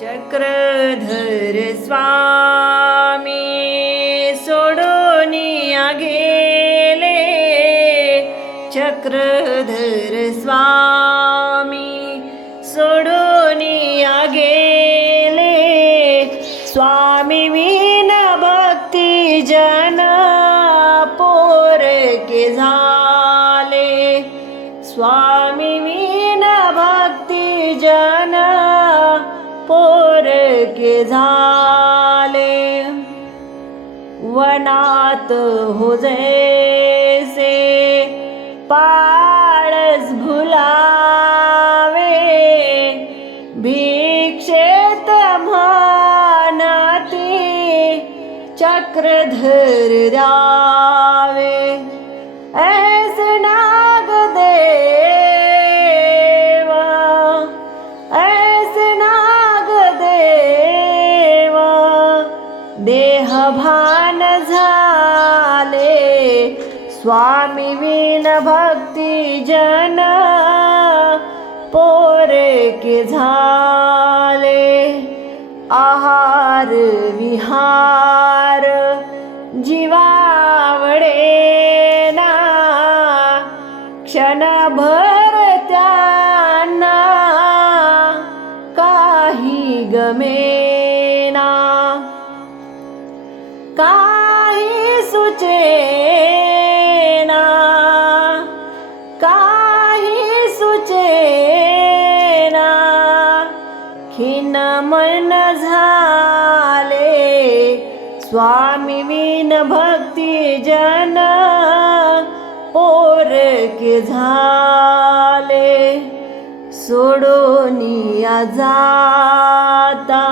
चक्रधर स्वामी सोडोनिया गेले. चक्रधर स्वामी सोडोनिया गेले. स्वामी विन भक्ती जन पोर के झा झाले. वनात हो जैसे पाळस भुलावे. भिक्षेत म्हणती चक्रधर द्या भान झाले. स्वामी विन भक्ती जन पोरे के झाले. आहार विहार जीवावडे ना. क्षणभर त्यांना काही गमे सुचेना काही सुचेना खिन मन झाले स्वामी विन भक्ती जन पोर के झाले सोडोनिया जाता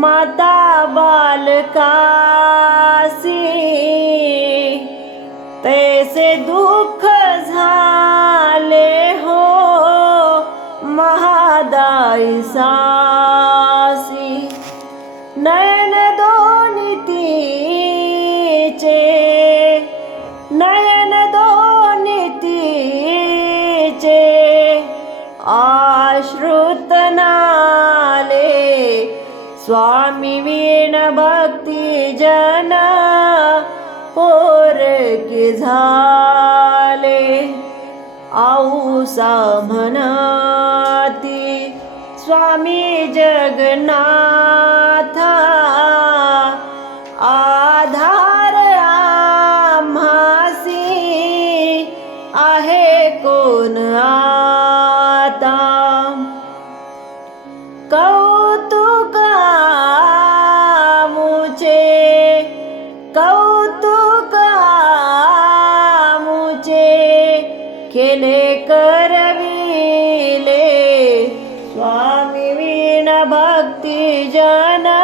माता बालका तैसे से झाले हो महादी सा नयनो नीति नयन नयनो नीति च आश्रुतनाले स्वामी वीण भक्ति जन भक्ती पोर के झाले. औसा म्हणती स्वामी जगन्नाथा कौतुक मुचे केले करविले? स्वामी वीण भक्ती जना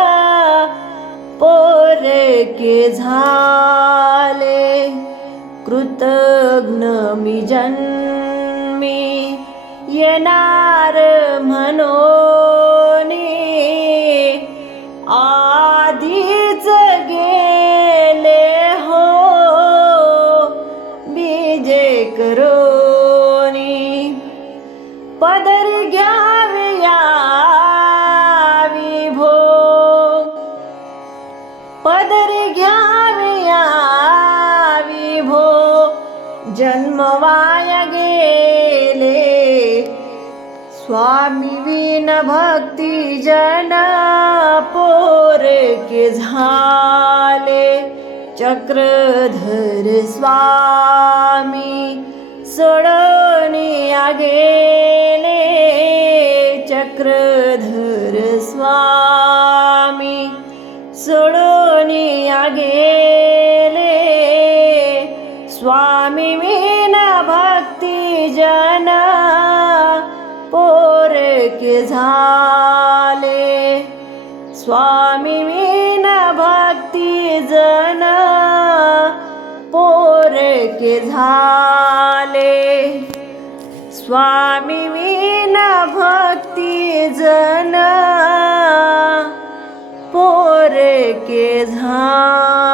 पोर के झाले। कृतघ्न मी जन्मी येणार म्हणोनी जन्म वाया गेले. स्वामी विन भक्ती जन पोर के झाले. चक्रधर स्वामी सोडनिया गेले. चक्रधर स्वामी सोडनिया गेले स्वामी विन भक्ती जन पोर के झाले. स्वामी विन भक्ती जन पोर के झाले. स्वामी विन भक्ती जन पोर के झाले.